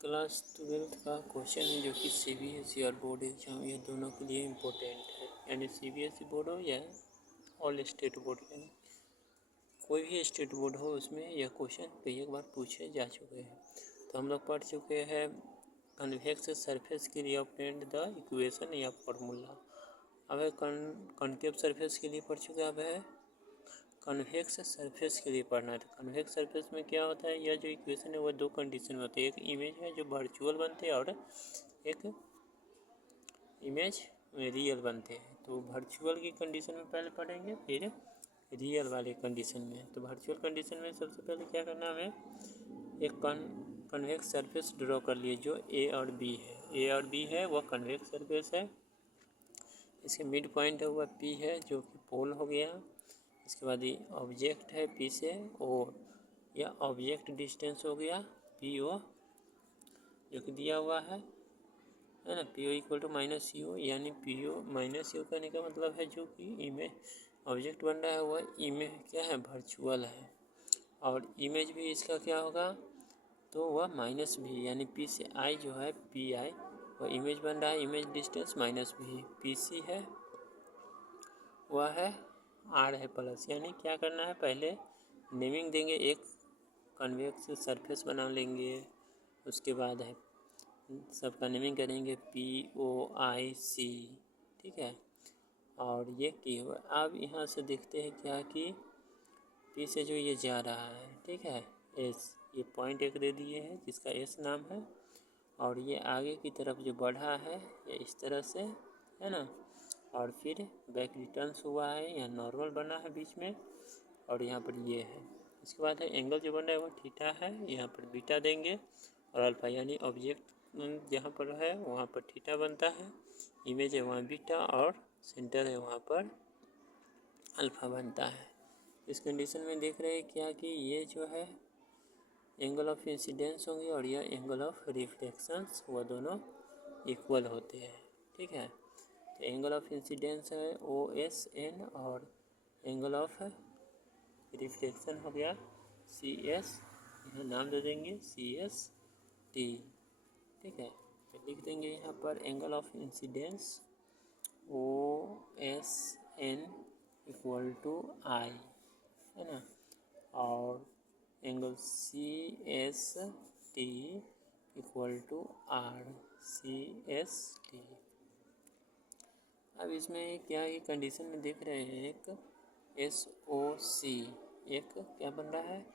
Class 12th का question है जो कि CBSE और बोर्ड एग्जाम ये दोनों के लिए इम्पोर्टेंट है। यानी CBSE बोर्ड हो या ऑल स्टेट बोर्ड, यानी कोई भी स्टेट बोर्ड हो उसमें यह क्वेश्चन कई एक बार पूछे जा चुके हैं। तो हम लोग पढ़ चुके हैं कन्वेक्स सरफेस के लिए ऑब्टेन्ड द इक्वेशन या फॉर्मूला। अब है कॉन्केव सरफेस के लिए पढ़ चुके हैं। अब है कन्वेक्स सरफेस के लिए पढ़ना है। तो कन्वेक्स सरफेस में क्या होता है, यह जो इक्वेशन है वह दो कंडीशन में होती है। एक इमेज है जो वर्चुअल बनते हैं और एक इमेज रियल बनते हैं। तो वर्चुअल की कंडीशन में पहले पढ़ेंगे, फिर रियल वाले कंडीशन में। तो वर्चुअल कंडीशन में सबसे पहले क्या करना है, हमें एक कन्वेक्स सरफेस ड्रॉ कर लिए जो A और B है। A और B है वह कन्वेक्स सरफेस है। इसके मिड पॉइंट है वह P है जो कि पोल हो गया। इसके बाद ये ऑब्जेक्ट है P से O, या ऑब्जेक्ट डिस्टेंस हो गया PO जो कि दिया हुआ है ना। PO equal to minus CO, यानी PO माइनस CO करने का मतलब है जो कि इमेज ऑब्जेक्ट बन रहा है वह इमेज क्या है, वर्चुअल है। और इमेज भी इसका क्या होगा, तो वह माइनस भी, यानी P से I जो है PI वह इमेज बन रहा है। इमेज डिस्टेंस माइनस भी PC है वह है R है प्लस। यानी क्या करना है, पहले नेमिंग देंगे, एक कन्वेक्स सरफेस बना लेंगे। उसके बाद है सबका नेमिंग करेंगे POIC, ठीक है। और ये T हुआ। अब यहाँ से देखते हैं क्या कि P से जो ये जा रहा है, ठीक है, S, ये पॉइंट एक दे दिए है जिसका S नाम है। और ये आगे की तरफ जो बढ़ा है ये इस तरह से है ना। और फिर बैक रिटर्न्स हुआ है, यहाँ नॉर्मल बना है बीच में, और यहाँ पर ये है। इसके बाद है एंगल जो बन रहा है वो थीटा है, यहाँ पर बीटा देंगे और अल्फा, यानी ऑब्जेक्ट जहाँ पर है वहाँ पर थीटा बनता है, इमेज है वहाँ बीटा, और सेंटर है वहाँ पर अल्फा बनता है। इस कंडीशन में देख रहे हैं क्या कि ये जो है एंगल ऑफ इंसिडेंस होंगे और यह एंगल ऑफ रिफ्लेक्शंस, वह दोनों इक्वल होते हैं, ठीक है। तो एंगल ऑफ इंसिडेंस है OSN और एंगल ऑफ रिफ्लेक्शन हो गया CS, यहाँ नाम दे देंगे CST, ठीक है। तो लिख देंगे यहाँ पर angle of incidence OSN equal to I, है ना। और angle CST equal to R CST। अब इसमें क्या ही कंडीशन में देख रहे हैं, एक SOC, एक क्या बन रहा है,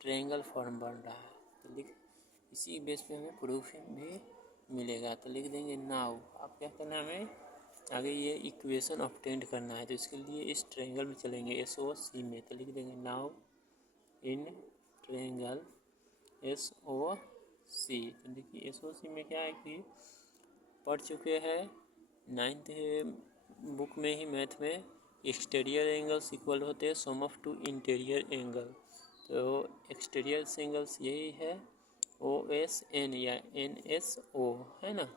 ट्रायंगल फॉर्म बन रहा है। तो लिख, इसी बेस पे हमें प्रूफ भी मिलेगा। तो लिख देंगे नाउ। अब क्या करना है, हमें आगे ये इक्वेशन ऑब्टेंड करना है। तो इसके लिए इस ट्रायंगल में चलेंगे SOC में। तो लिख देंगे नाउ इन ट्रायंगल SOC। तो देखिए SOC में क्या है कि पढ़ चुके हैं 9th बुक में ही मैथ में, एक्सटीरियर एंगल्स इक्वल होते हैं सम ऑफ टू इंटीरियर एंगल। तो एक्सटीरियर एंगल्स यही है OSN या NSO, है ना,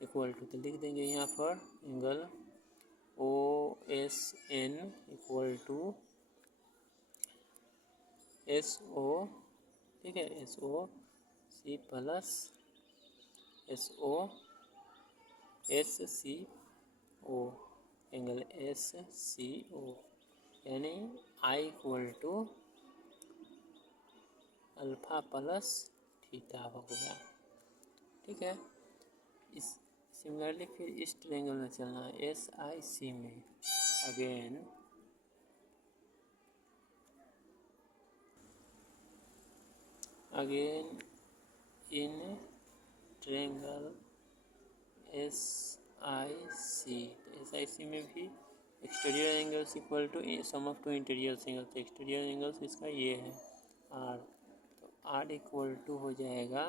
इक्वल टू। तो लिख देंगे यहाँ पर angle OSN equal to SO, ठीक है, SOC plus SCO, angle SCO, यानी I equal to alpha plus theta हो गया, ठीक है। इस सिमिलरली फिर इस ट्रायंगल में चलना है SIC में। Again in triangle SIC। तो SIC में भी exterior angles equal to sum of two interior angles. तो एक्सटीरियर एंगल्स इसका ये है R, तो R इक्वल टू हो जाएगा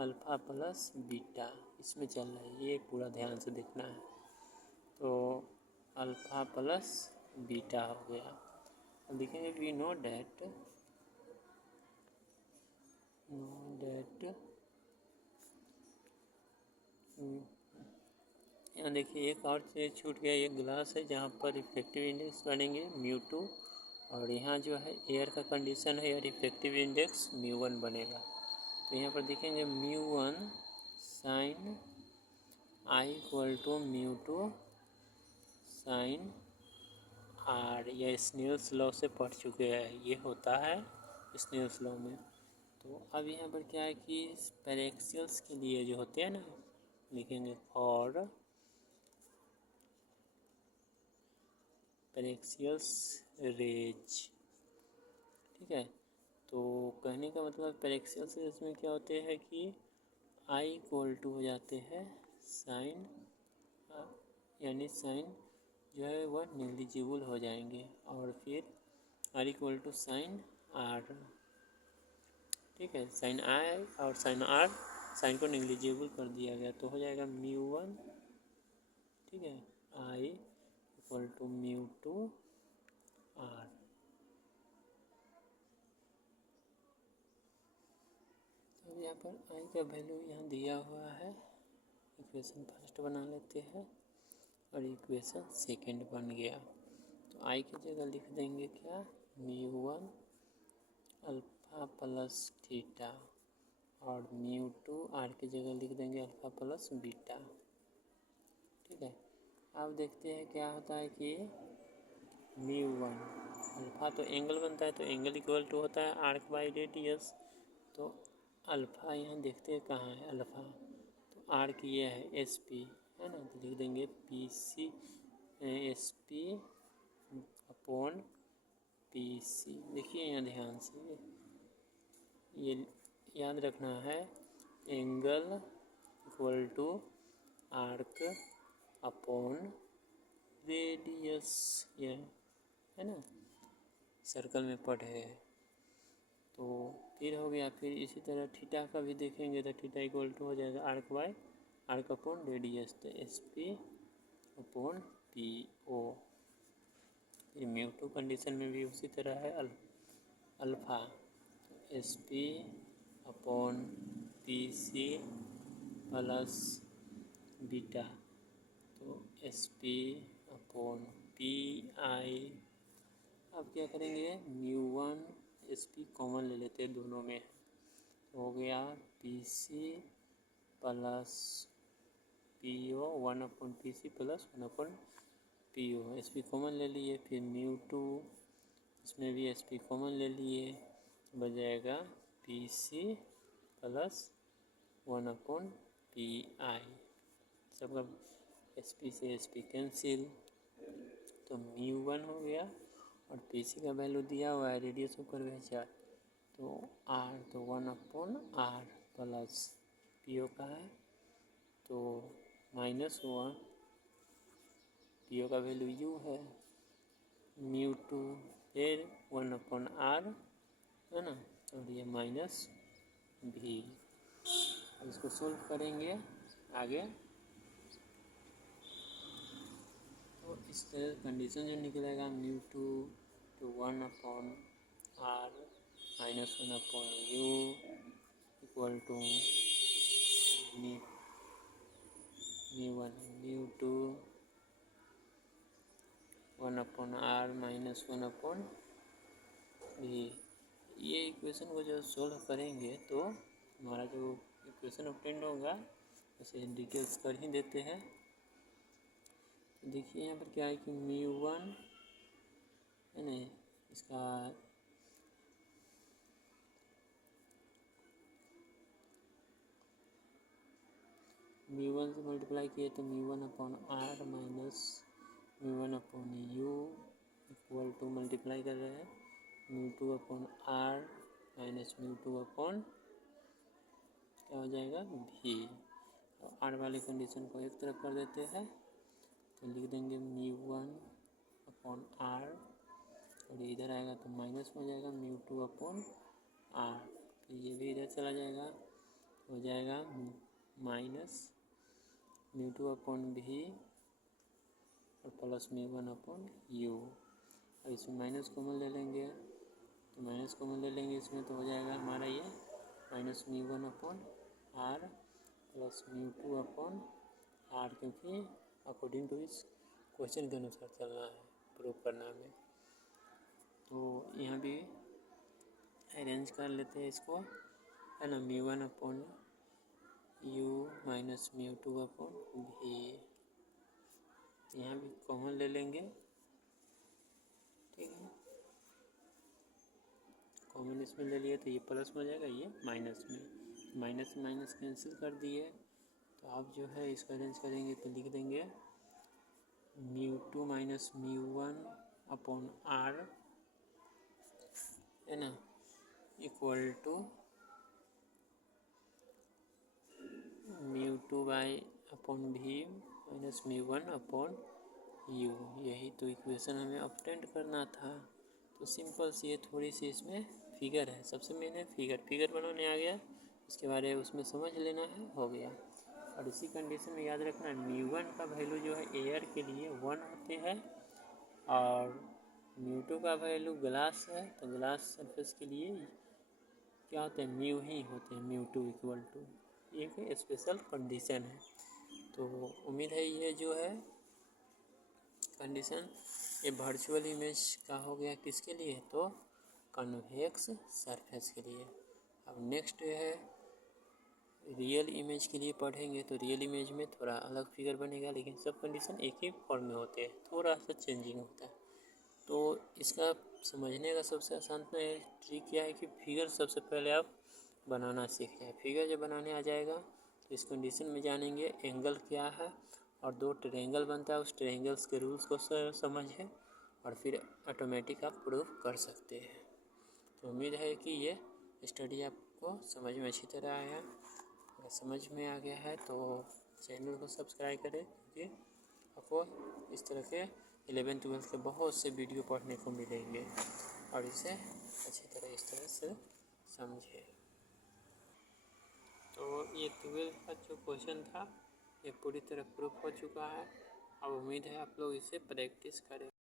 अल्फा प्लस बीटा। इसमें चल रहा है, ये पूरा ध्यान से देखना है। तो अल्फा प्लस बीटा हो गया। अब देखेंगे वी नो डैट यहाँ देखिए एक और चीज छूट गया, ये ग्लास है जहाँ पर रिफ्लेक्टिव इंडेक्स बनेंगे μ2, और यहाँ जो है एयर का कंडीशन है या रिफ्लेक्टिव इंडेक्स μ1 बनेगा। तो यहाँ पर देखेंगे μ1 sine i equal to μ2 sine r. यह स्नेल्स लॉ से पढ़ चुके हैं, ये होता है स्नेल्स लॉ में। तो अब यहाँ पर क्या है कि पैरेक्सियल्स के लिए जो होते हैं ना, लिखेंगे फॉर पैरेक्सियल्स रेज, ठीक है। तो कहने का मतलब पैरेक्सियल्स रेज में क्या होते हैं कि आई इक्वल टू हो जाते हैं साइन, यानी साइन जो है वह नेग्लिजिबल हो जाएंगे, और फिर R equal to sine R, ठीक है। साइन आई और साइन आर, साइन को नेग्लिजिबल कर दिया गया तो हो जाएगा μ1, ठीक है, आई इक्वल टू μ2 आर। तो यहाँ पर आई का वैल्यू यहाँ दिया हुआ है, इक्वेशन फर्स्ट बना लेते हैं और इक्वेशन सेकंड बन गया। तो आई की जगह लिख देंगे क्या, μ1 अल्फ़ा प्लस थीटा, और μ2 आर की जगह लिख देंगे अल्फ़ा प्लस बीटा, ठीक है। अब देखते हैं क्या होता है कि μ1 अल्फ़ा तो एंगल बनता है, तो एंगल इक्वल टू होता है आर्क बाई रेडियस। तो अल्फ़ा यहाँ देखते हैं कहाँ है अल्फ़ा, तो आर्क ये है एस पी, है ना, तो लिख देंगे P C S P upon P C. देखिए यहाँ ध्यान से ये याद रखना है, angle equal to arc upon radius, ये है ना, सर्कल में पढ़े है। तो फिर हो गया, फिर इसी तरह थीटा का भी देखेंगे तो थीटा इक्वल टू हो जाएगा arc by arc upon radius, तो S P upon P O. फिर μ2 कंडीशन में भी उसी तरह है, alpha S P upon P C plus beta, तो S P upon P I. अब क्या करेंगे, μ1 एस पी कॉमन ले लेते हैं दोनों में, हो गया P C plus P O, 1/PC plus 1/PO, S P common ले लिए। फिर μ2 इसमें भी एस पी कॉमन ले लिए, बच जाएगा पी सी प्लस 1/PI। सबका एस पी से एस पी कैंसिल, तो μ1 हो गया, और पी सी का वैल्यू दिया हुआ है, रेडियस ऊपर भेजा, तो आर, तो 1/R प्लस पी ओ का है तो -1, पी ओ का वैल्यू यू है, μ2 फिर 1/R, है ना, और ये माइनस भी। अब इसको सोल्व करेंगे आगे, तो इस तरह कंडीशन जो निकलेगा μ2 to 1/R -1/U equal to μ1 μ2 1/R -1/V। ये इक्वेशन को जो सोल्व करेंगे तो हमारा जो इक्वेशन ऑब्टेंड होगा उसे डिटेल्स कर ही देते हैं। तो देखिए यहाँ पर क्या है कि μ1 है ना, इसका μ1 से मल्टीप्लाई किए तो μ1/R minus μ1/U equal to, multiply कर रहे हैं, μ2/R माइनस μ2/ क्या हो जाएगा V। और आर वाली कंडीशन को एक तरफ कर देते हैं, तो लिख देंगे μ1/R, और इधर आएगा तो माइनस हो जाएगा μ2/R, फिर ये भी इधर चला जाएगा, हो जाएगा माइनस μ2/V और प्लस μ1/U। अब इसमें माइनस कॉमन ले लेंगे, तो माइनस कॉमन ले लेंगे इसमें, तो हो जाएगा हमारा ये माइनस μ1/R प्लस μ2/R, क्योंकि अकॉर्डिंग टू इस क्वेश्चन के अनुसार चलना है, प्रूव करना है। तो यहाँ भी अरेंज कर लेते हैं इसको, है ना, μ1 upon u minus μ2 upon v। यहाँ भी कॉमन ले लेंगे, ठीक है, कॉमन इसमें ले लिया तो ये प्लस में हो जाएगा, ये माइनस में, माइनस माइनस कैंसिल कर दिए। तो आप जो है इसको अरेंज करेंगे तो लिख देंगे μ2 माइनस μ1 अपॉन r, है ना, equal to μ2 by upon v minus μ1 upon u। यही तो इक्वेशन हमें ऑब्टेन करना था। तो सिंपल सी ये थोड़ी सी इसमें फिगर है, सबसे मेन है फिगर बनाने आ गया, उसके बारे में उसमें समझ लेना है, हो गया। और इसी कंडीशन में याद रखना है μ1 का वैल्यू जो है एयर के लिए 1 होते हैं, और μ2 का वैल्यू ग्लास है तो ग्लास सरफेस के लिए क्या होते हैं, म्यू ही होते हैं, μ2 इक्वल टू, एक स्पेशल कंडीशन है। तो उम्मीद है ये जो है कंडीशन ये वर्चुअल इमेज का हो गया किसके लिए, तो कन्वेक्स सरफेस के लिए। अब नेक्स्ट है रियल इमेज के लिए पढ़ेंगे, तो रियल इमेज में थोड़ा अलग फिगर बनेगा, लेकिन सब कंडीशन एक ही फॉर्म में होते हैं, थोड़ा सा चेंजिंग होता है। तो इसका समझने का सबसे आसान ट्रिक क्या है कि फिगर सबसे पहले आप बनाना सीख जाए। फिगर जब बनाने आ जाएगा तो इस कंडीशन में जानेंगे एंगल क्या है, और दो ट्रायंगल बनता है, उस ट्रायंगल्स के रूल्स को समझें और फिर ऑटोमेटिक आप प्रूव कर सकते हैं। तो उम्मीद है कि ये स्टडी आपको समझ में अच्छी तरह आया। अगर समझ में आ गया है तो चैनल को सब्सक्राइब करें, क्योंकि आपको इस तरह के 11th-12th के बहुत से वीडियो पढ़ने को मिलेंगे, और इसे अच्छी तरह इस तरह से समझें। तो ये 12th का जो क्वेश्चन था ये पूरी तरह प्रूफ हो चुका है। अब उम्मीद है आप लोग इसे प्रैक्टिस करें।